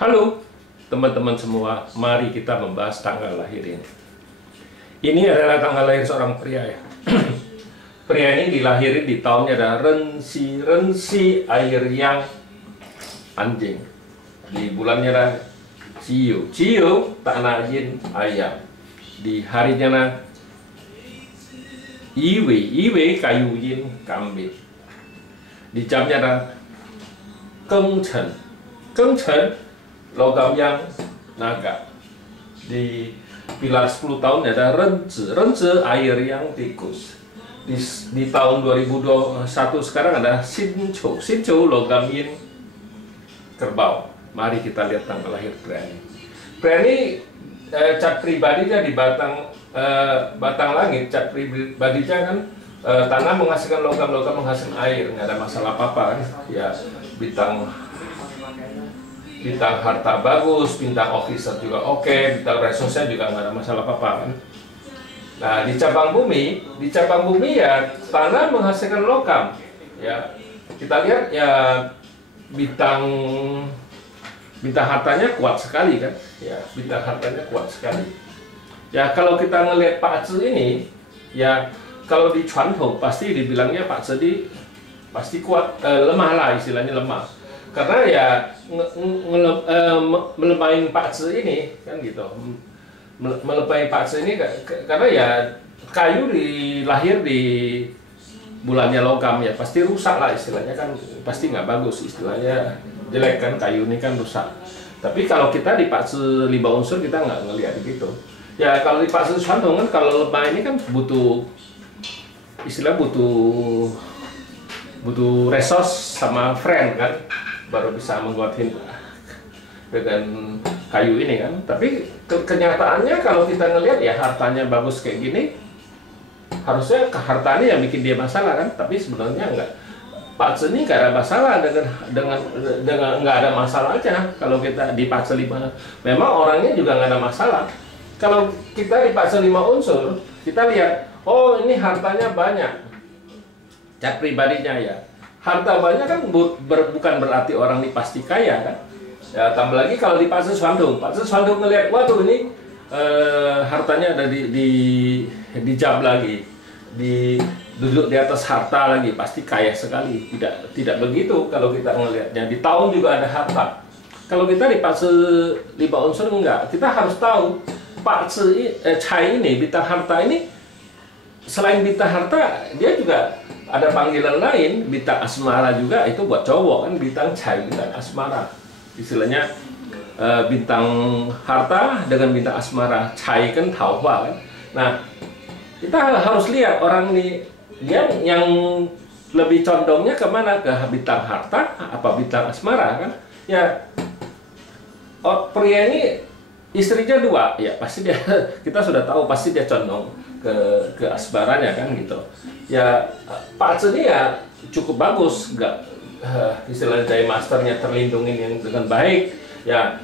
Halo teman-teman semua, mari kita membahas tanggal lahir ini. Ini adalah tanggal lahir seorang pria ya. Pria ini dilahiri di tahunnya ada Rensi air yang anjing. Di bulannya ada Ciu tanah yin ayam. Di harinya ada Iwe kayu yin kambing. Di jamnya ada Gengchen logam yang naga. Di pilar 10 tahun ada Renzi air yang tikus. Di tahun 2021 sekarang ada Sinchou logam yin kerbau. Mari kita lihat tanggal lahir pria ini. Pria ini cat pribadinya di batang langit. Cat pribadinya kan tanah menghasilkan logam menghasilkan air, nggak ada masalah apa-apa kan. Ya, bintang harta bagus, bintang officer juga oke, bintang resource juga nggak ada masalah apa-apa kan. Nah, di cabang bumi ya tanah menghasilkan logam. Ya, kita lihat ya bintang hartanya kuat sekali kan. Ya, bintang hartanya kuat sekali. Ya, kalau kita ngelihat Pak Zi ini, ya kalau di Chuantong pasti dibilangnya Pak Zi di pasti kuat, lemah lah istilahnya lemah. Karena ya melemahin Pak Zi ini kan gitu, melemahin Pak Zi ini karena ya kayu lahir di bulannya logam ya pasti rusak lah istilahnya kan, pasti nggak bagus istilahnya, jelek kan, kayu ini kan rusak. Tapi kalau kita di Pak Zi 5 unsur kita nggak ngelihat gitu. Ya kalau di Pak Zi Chuantong kan kalau lemah ini kan butuh resource sama friend kan, baru bisa menguatin dengan kayu ini kan. Tapi kenyataannya kalau kita ngelihat ya hartanya bagus kayak gini, harusnya hartanya yang bikin dia masalah kan. Tapi sebenarnya enggak. Pak Zi ini nggak ada masalah dengan nggak ada masalah aja. Kalau kita di Pak Zi 5 memang orangnya juga nggak ada masalah. Kalau kita di Pak Zi 5 unsur, kita lihat, oh ini hartanya banyak. Cat pribadinya ya. Harta banyak kan bukan berarti orang ini pasti kaya kan. Ya, tambah lagi kalau di Pak Zi Chuantong ngelihat, waduh ini hartanya ada di jam lagi, duduk di atas harta lagi, pasti kaya sekali. Tidak begitu kalau kita ngelihatnya. Di tahun juga ada harta. Kalau kita di Pak Zi 5 unsur enggak. Kita harus tahu Pak Zi Cai ini, bintang harta ini, selain bintang harta, dia juga ada panggilan lain, bintang asmara juga, itu buat cowok kan, bintang Cai, bintang asmara. Istilahnya bintang harta dengan bintang asmara, Cai kan Taohua kan. Nah, kita harus lihat orang ini, dia yang lebih condongnya kemana? Ke bintang harta, apa bintang asmara kan? Ya, pria ini istrinya 2, ya pasti dia, kita sudah tahu pasti dia condong ke asmaranya kan gitu. Ya Pak Zi ini ya cukup bagus, nggak istilahnya dari masternya terlindungi dengan baik. Ya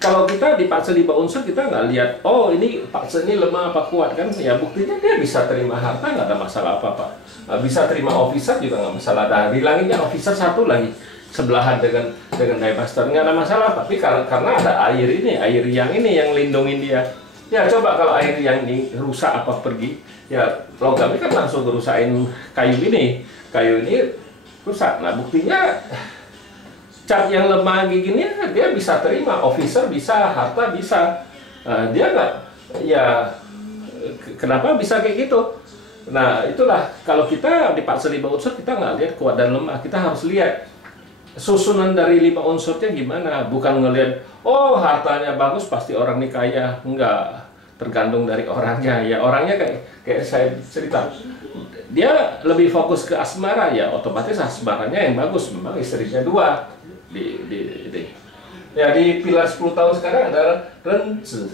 kalau kita di Pak Zi 5 unsur kita nggak lihat, oh ini Pak Zi ini lemah apa kuat kan? Ya buktinya dia bisa terima harta, nggak ada masalah apa-apa. Bisa terima officer juga nggak masalah. Nah, di langitnya officer 1 lagi sebelahan dengan Dai Master, nggak ada masalah. Tapi karena ada air yang ini yang lindungin dia. Ya coba kalau air yang ini rusak apa pergi, ya logam ini kan langsung ngerusain kayu ini rusak. Nah buktinya cat yang lemah gini dia bisa terima, officer bisa, harta bisa. Dia nggak, ya kenapa bisa kayak gitu? Nah itulah kalau kita di Pak Zi 5 unsur kita nggak lihat kuat dan lemah, kita harus lihat susunan dari 5 unsurnya gimana, bukan ngelihat oh hartanya bagus pasti orang ini kaya. Enggak, tergantung dari orangnya. Ya orangnya kayak saya cerita, dia lebih fokus ke asmara, ya otomatis asmaranya yang bagus, memang istrinya 2 ya di pilar 10 tahun sekarang adalah Renzi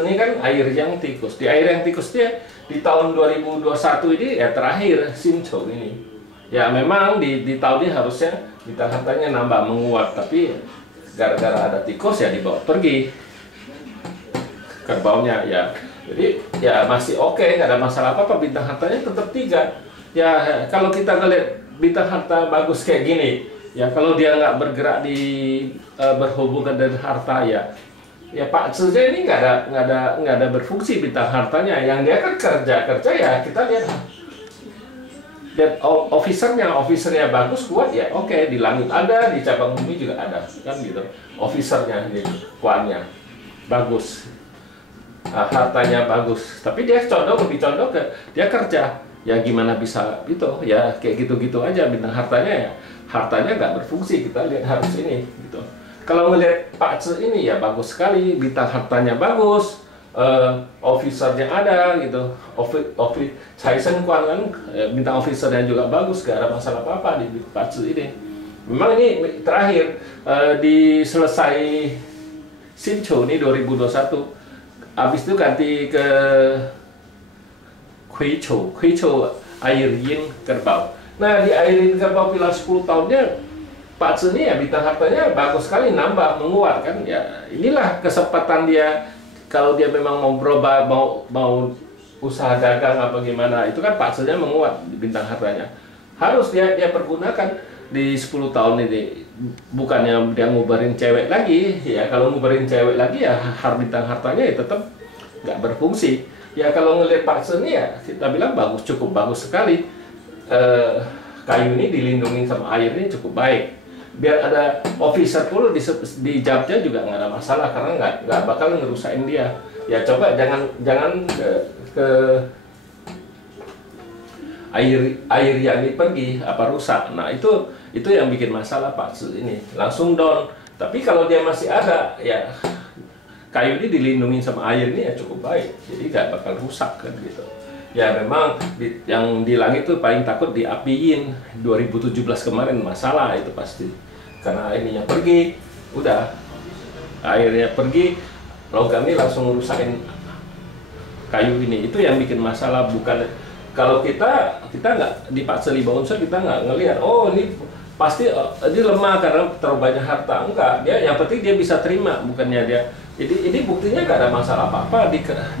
ini kan air yang tikus. Di air yang tikus dia di tahun 2021 ini ya terakhir Sinchou ini. Ya memang di tahun ini harusnya bintang hartanya nambah menguat, tapi gara-gara ada tikus ya dibawa pergi kerbaunya ya. Jadi ya masih oke, nggak ada masalah apa-apa, bintang hartanya tetap 3. Ya kalau kita ngeliat bintang harta bagus kayak gini, Ya kalau dia nggak bergerak di berhubungan dengan harta ya, ya Pak Tse ini nggak ada berfungsi bintang hartanya. Yang dia kan kerja ya kita lihat. Dan officernya bagus, kuat ya, oke, di langit ada, di cabang bumi juga ada, kan gitu. Officernya, kuatnya bagus, hartanya bagus, tapi dia lebih condong ke dia kerja. Ya gimana bisa gitu, ya kayak gitu-gitu aja bintang hartanya nggak berfungsi. Kita lihat harus ini gitu. Kalau melihat Pak Tse ini ya bagus sekali, bintang hartanya bagus. Officernya ada gitu, Cai Shen Kuan kan bintang officernya juga bagus, gak ada masalah apa-apa di Pak Tse ini. Memang ini terakhir di selesai Sincho ini 2021, habis itu ganti ke Kui Chou air yin kerbau. Nah di air yin kerbau pilar 10 tahunnya Pak Tse ini ya bintang hartanya bagus sekali, nambah, menguat kan ya. Inilah kesempatan dia. Kalau dia memang mau berubah, mau usaha dagang apa gimana, itu kan Pak Tse-nya menguat di bintang hartanya. Harus dia pergunakan di 10 tahun ini. Bukannya dia ngubarin cewek lagi, ya kalau ngubarin cewek lagi ya bintang hartanya ya tetap nggak berfungsi. Ya kalau ngelihat Pak Tse ini ya kita bilang bagus, cukup bagus sekali. Kayu ini dilindungi sama air ini cukup baik. Biar ada officer pun di jamnya juga nggak ada masalah, karena nggak bakal ngerusain dia. Ya coba jangan ke air yang ini pergi apa rusak. Nah itu yang bikin masalah Pak Tse ini, langsung down. Tapi kalau dia masih ada ya kayu ini dilindungi sama air ini ya cukup baik, jadi nggak bakal rusak kan gitu. Ya memang yang di langit tuh paling takut di api yin 2017 kemarin, masalah itu pasti. Karena ininya pergi, udah airnya pergi, logam ini langsung ngerusakin kayu ini. Itu yang bikin masalah. Bukan kalau kita nggak di Pak Tse 5 unsur, kita nggak ngelihat oh ini pasti ini lemah karena terlalu banyak harta. Enggak, dia yang penting dia bisa terima, bukannya dia. Jadi ini buktinya nggak ada masalah apa-apa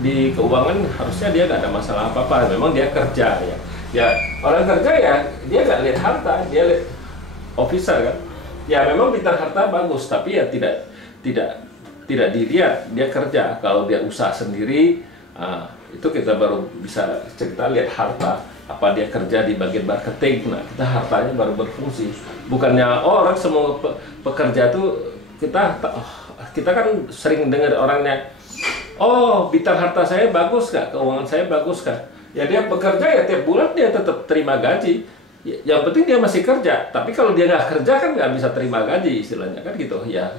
di keuangan, harusnya dia nggak ada masalah apa-apa. Memang dia kerja ya. Ya orang kerja ya dia nggak lihat harta, dia lihat officer kan. Ya memang bintang harta bagus, tapi ya tidak dilihat dia kerja. Kalau dia usaha sendiri, itu kita baru bisa cerita lihat harta. Apa dia kerja di bagian marketing, nah kita hartanya baru berfungsi. Bukannya orang semua pekerja tuh kita kan sering dengar orangnya, oh bintang harta saya bagus kah, keuangan saya bagus kah? Ya dia bekerja ya tiap bulan dia tetap terima gaji. Yang penting dia masih kerja, tapi kalau dia nggak kerja kan nggak bisa terima gaji istilahnya kan gitu ya.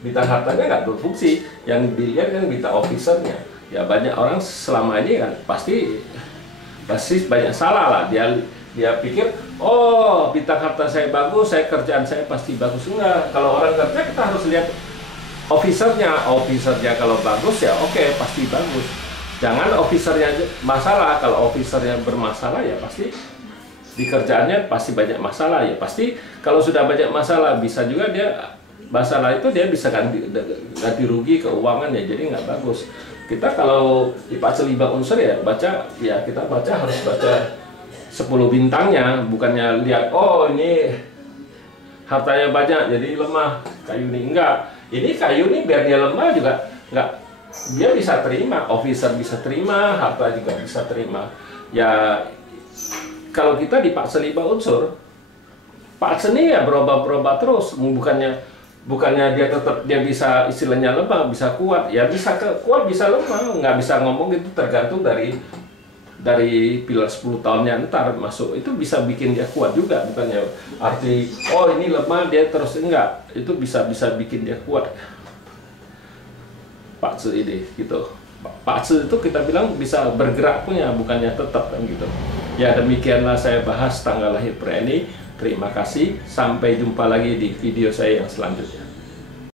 Bintang hartanya nggak berfungsi, yang dilihat kan bintang officernya. Ya banyak orang selama ini kan pasti banyak salah lah, dia pikir oh bintang harta saya bagus, kerjaan saya pasti bagus. Enggak, kalau orang kerja kita harus lihat officernya kalau bagus ya oke, pasti bagus. Jangan officernya masalah, kalau officernya bermasalah ya pasti di kerjaannya pasti banyak masalah. Ya pasti kalau sudah banyak masalah bisa juga dia masalah itu dia bisa ganti rugi keuangan ya, jadi nggak bagus. Kita kalau di Pak Tse 5 unsur ya kita baca harus baca 10 bintangnya, bukannya lihat oh ini hartanya banyak jadi lemah kayu ini. Enggak, ini kayu ini biar dia lemah juga enggak, dia bisa terima, officer bisa terima, harta juga bisa terima. Ya kalau kita di Pak Tse 5 unsur, Pak Tse ini ya berubah-berubah terus, bukannya dia tetap dia bisa istilahnya lemah, bisa kuat, ya bisa kuat bisa lemah, nggak bisa ngomong itu, tergantung dari pilar 10 tahunnya ntar masuk, itu bisa bikin dia kuat juga, bukannya arti oh ini lemah dia terus, enggak, itu bisa bikin dia kuat Pak Tse ini gitu. Pak Tse itu kita bilang bisa bergerak punya, bukannya tetap kan gitu. Ya demikianlah saya bahas tanggal lahir pria ini. Terima kasih, sampai jumpa lagi di video saya yang selanjutnya.